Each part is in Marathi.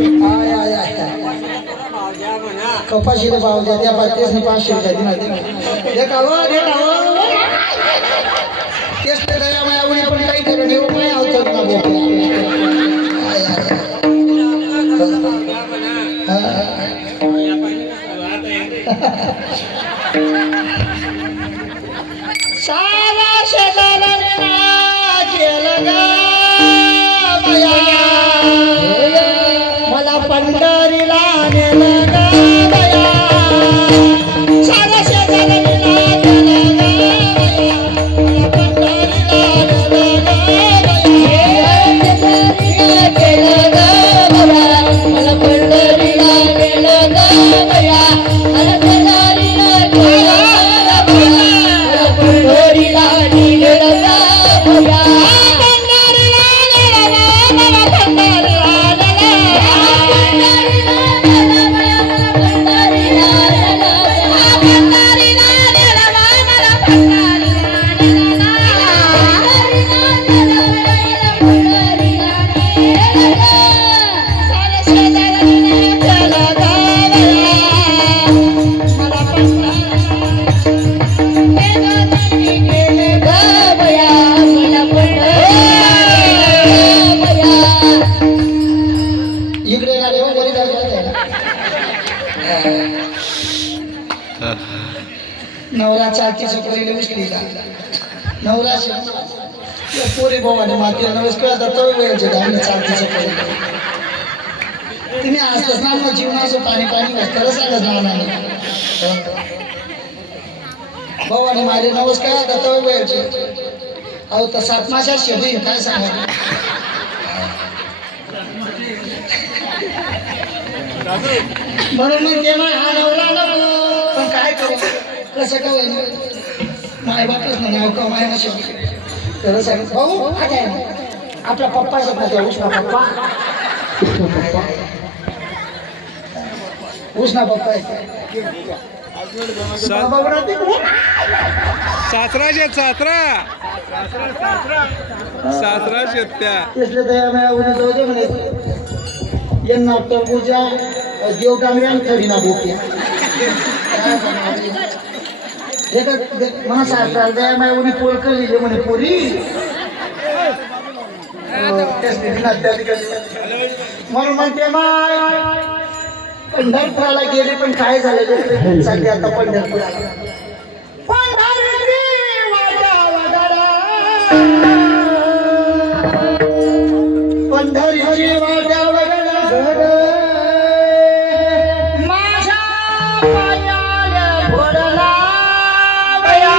आय आय आय कपाशीला भाव द्या त्या तेच नाही 500 रुपये दिना दे कावा तेच ते दया माया उडी पण काही करू नये माया होत ना बोके आय सारा शेताला केलं ग मला पंढरीला नेलं ग बया सारा शेताला नेलं ग मला पंढरीला नेलं ग मला पंढरीला नेलं ग बया मला पंढरीला नवरा चालती चकोरीला उचलीला नवरा पोरे भावाने मातीला नमस्कार जातो वेळचे धावणे चालती चकोरीला तुम्ही असतच ना मग जीवनाचं पाणी खरं सांगत ना भावाने माझे नमस्कार जातो वेळचे अहो तर 7 माशात शेबी काय सांगा म्हणून मग ते हा नवरा नको पण काय करू कसं का माय बापच ना नाव का माय नशेबी खरं सांग भाऊ आपला पप्पा शब्द उष्णा पप्पा उष्णा पप्पा सासरा शेत्या इसलिए दया मैं उन्हें दो दे म्हणे ये नाटक पूजा देव डांगऱ्या खरी ना बोके मला सासरा दया मैं उन्हें पोल कर लिहिले म्हणे पोरी म्हणून म्हणते माय पंढरपुराला गेले पण काय झालं सध्या आता पंढरपुराला पंढरीची वाट्या वगैरे माझ्या पायाला फोडला बया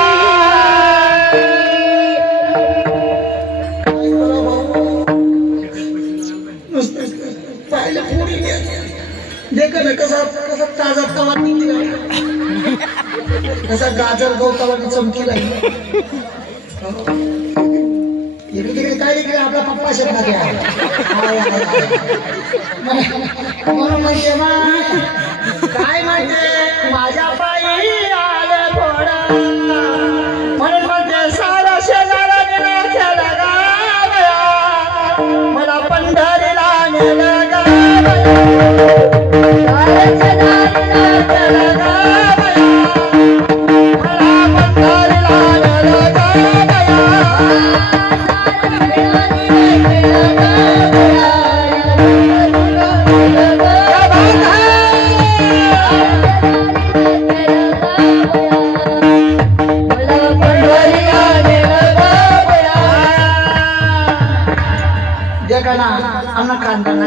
पाहिलं पुरी देख ना कसा ताजा तवा कसा गाजर गवतावर चमकी लागली इकडे काय इकडे आपला पप्पा शेतात म्हणून म्हणते काय म्हणते माझ्या पायी आलं फोडा म्हणून म्हणते सारा शेजारा नेला मला पंढरीला नेलं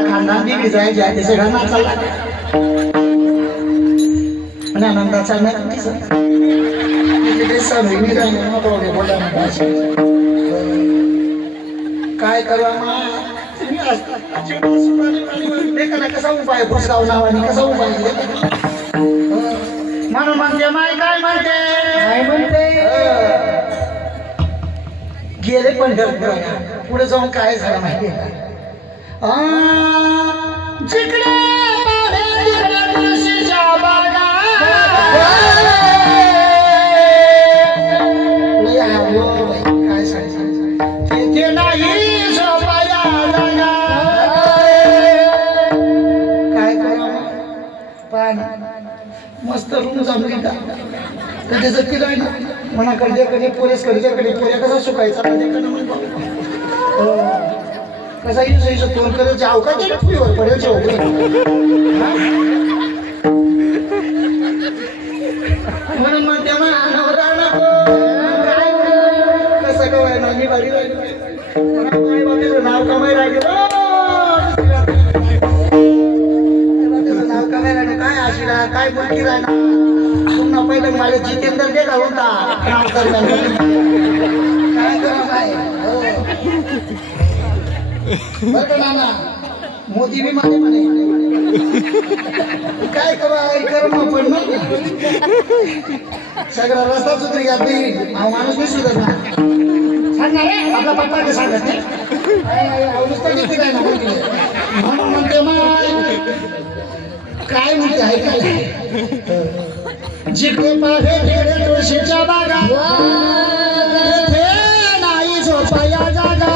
खानदान दिली जायचे आहे त्याच्या घरात चालला आणि आनंदाचा काय करा कसा उपाय घुसगाव नावाने कसा उपाय म्हणून म्हणते माय काय म्हणते गेले पंढरपुराला पुढे जाऊन काय झालं माहिती आहे का जिकडे तुळशीच्या बागा काय सांगायचं तिथे नाही झोपाया जागा मस्त रूम जमली का त्याचं किलो आहे ना म्हणा कडे पोरेस कडे पोऱ्या कसा सुकायचा कसा येऊ तोंड करत जाऊ का ते पुरीवर पडेल जेव म्हणून मग तेव्हा कसं कवाय ना मी बारी राहिली नाव कमाई राहिले नाव कमाई राहिलं काय आशिरा काय मुलगी राहिला पुन्हा पहिलं माझ्या जितेंद्र दे का होता नाव काय करा काय बरं का नाना मोदी बी माने काय कर मग पण मग सगळा रस्ता सुधरी घ्या माणूस नाही सुधर ना सांगणार रे आपला पप्पा सांगत नाही म्हणून म्हणते मग काय म्हणते आहे काय जिकडे पाहे तिकडे तुळशीच्या बागा नाही झोपाया जागा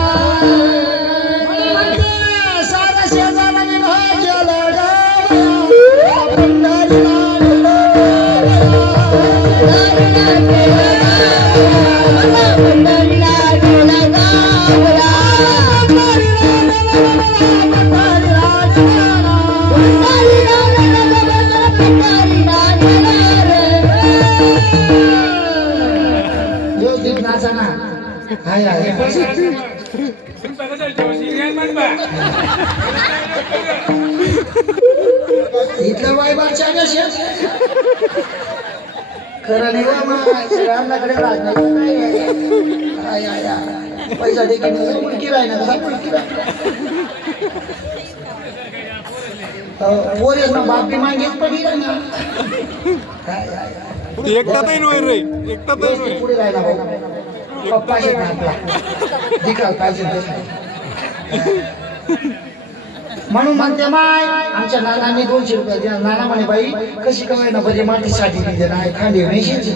इथलं वायबाच्या खरं नाही रामनाकडे पैसा देखील मुलगी राहणार पोरेस ना बापी मागेच पण ना पुढे राहिला पप्पा दिखाल पाहिजे म्हणून म्हणते माय आमच्या नानांनी 200 रुपये दिला नाना म्हणे बाई कशी कमाई ना बरी माती साठी दिली नाही खांडी म्हैशीची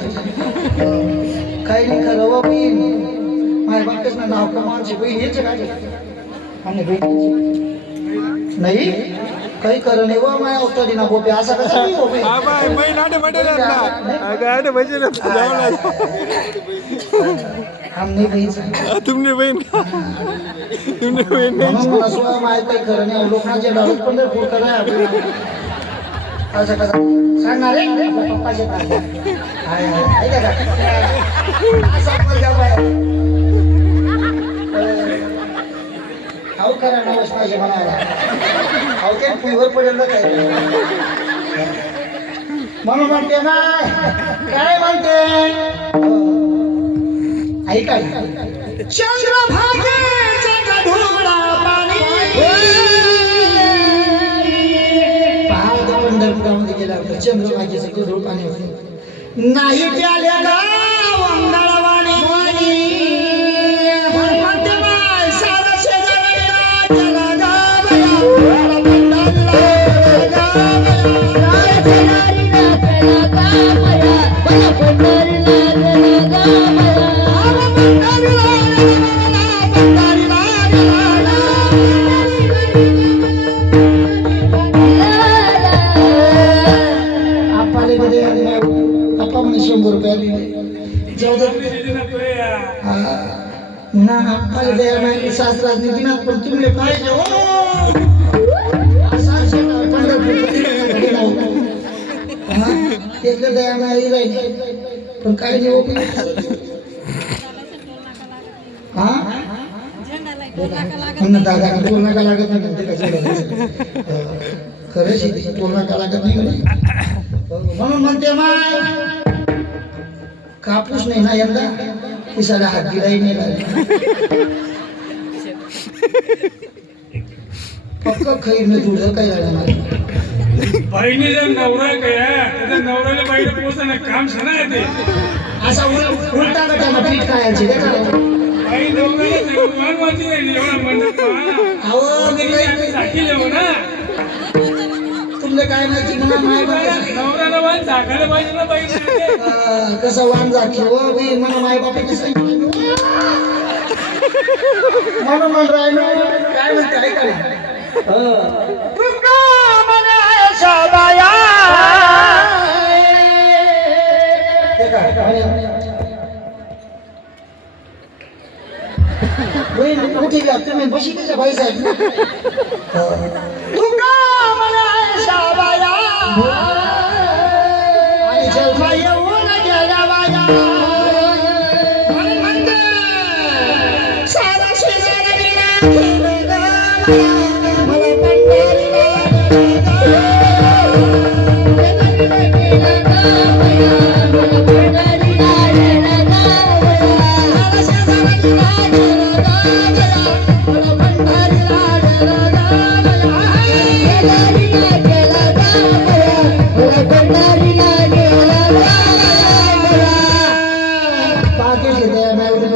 काही नाही खरं व बहीण माझ्या बापच ना नाव कमावची बहीण हेच काय आणि बहीण नाही काही खरं नाही व माया उतरी ना बोपे असा कसा हमने बहीण तुमने बहीण तुमने बहीण माहित काही खरं नाही लोकांचे डाळूच पंढरपूर करा असं कसं सांगणार रे पप्पाचे हाय हाव करा नवस पाहिजे म्हणाला हाव ते पुईवर पडेल ना काय म्हणून म्हणते ना काय म्हणते ऐका चंद्रभागेचा गढुळा पाणी पाहत पंढरपुरामध्ये गेला होता चंद्रभागेचं गढुळ पाणी होतं नाही प्याले गाव अंगाळवाणी शास्त्रात दिनात पण तुम्ही पाहिजे त्यातलं दया नाही राहिली पण काय नाही हा दादा टोल नाका लागत नाही खरं शेती टोल नाका लागत नाही म्हणून म्हणते माय कापूस नाही ना यंदा पिसाला हात गिराई नाही लागला पक्क खैर नाही तुझं काही राहिलं नाही बाईने जर नवरा गया त्याच्या नवऱ्याला बाईला पोहोचणं काम छान आहे ते असा उलटा गटाला पीठ खायची बाई नवऱ्याला मानवाची नाही एवढा म्हणत अहो मी झाकी जेव ना तुमले काय माहिती म्हणा माय नवऱ्याला वाण झाकायला पाहिजे ना बाई कसं वाण झाकी हो बी म्हणा माय बापे कसं म्हणून म्हण राहिलो काय म्हणते ऐका ना ठीक आहे तुम्ही बशी त्याच्या भाई साहेब तुका मला शाबाया आणि जन्मा येऊन गेला बाया म्हणून म्हणते सारा शेजारा गेला मला पंढरीला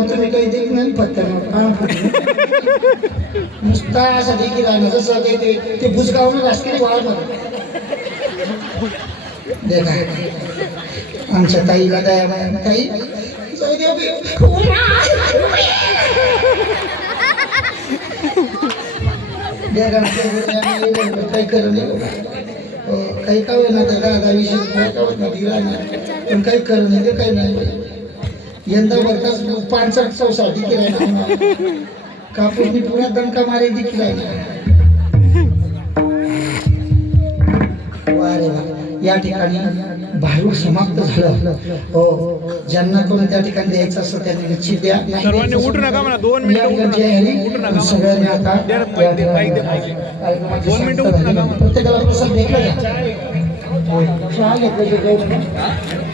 तुम्ही काही देख नाही नुसता असं देखील राहणं जसं काही ते भुजगावून राजकीय वाढ देखा आमच्या ताईला दया ताई काही करू नये काही का ना त्या 10-20 दिला नाही पण काही करू नये ते काही नाही यंदा भरताच 5 चौसाठी केलाय ना कापूसनी पुण्यात दणका मारे केलाय या ठिकाणी भारूड समाप्त झालं हो ज्यांना कोणी त्या ठिकाणी द्यायचं असं त्यांनी निश्चित द्या सर्वांनी उठू नका म्हणा 2 मिनिटं सगळ्यांनी आता 2 मिनिटं उठू नका प्रत्येकाला प्रसाद भेटला का?